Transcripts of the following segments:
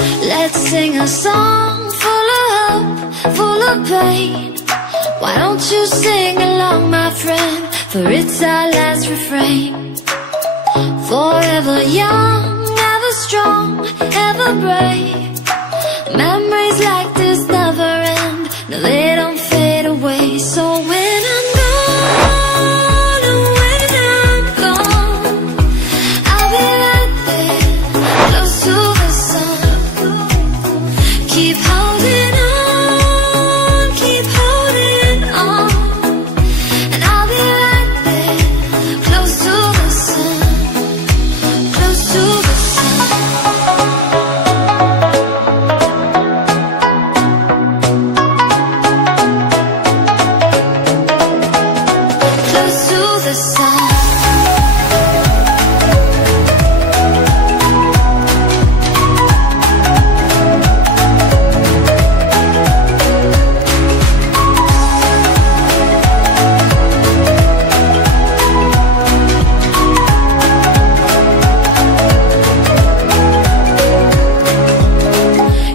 Let's sing a song full of hope, full of pain. Why don't you sing along, my friend, for it's our last refrain. Forever young, ever strong, ever brave. Memories like this never end, no they don't fade away. So when I'm gone, oh when I'm gone, I'll be right there, close to the sun. Keep holding on, keep holding on, and I'll be right there, close to the sun, close to the sun. Close to the sun.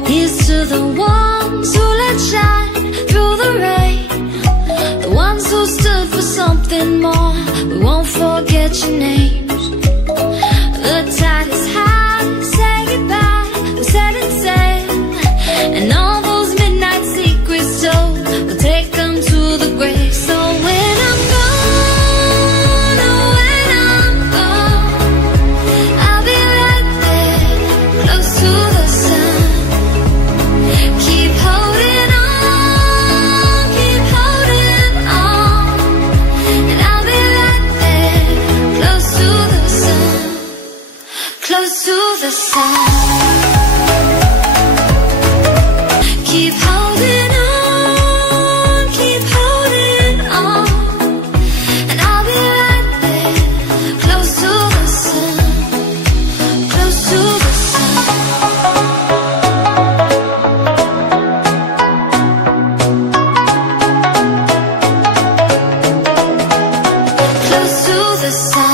Here's to the ones who let shine through the rain, the ones who stood for something more. We won't forget your names. The tide is high, say goodbye, we're setting sail, and all those midnight secrets told, we'll take them to the grave. So when I'm gone, oh when I'm gone, I'll be right there, close to the sun. Keep holding on, keep holding on, and I'll be right there, close to the sun, close to the sun. Keep holding on, keep holding on, and I'll be right there, close to the sun, close to the sun. Close to the sun.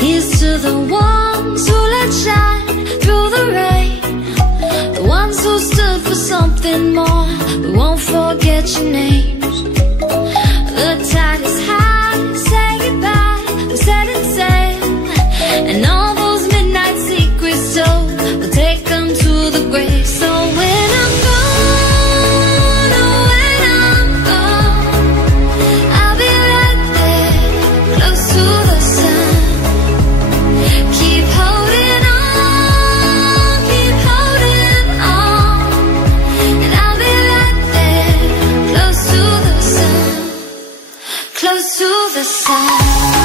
Here's to the ones who let shine through the rain, the ones who stood for something more. We won't forget your names. The tide is high, say goodbye, we're setting sail, and all those midnight secrets told, we'll take them to the grave. So when I'm gone, oh when I'm gone, I'll be right there, close to the sun. Keep holding on, keep holding on, and I'll be right there, close to the sun, close to the sun.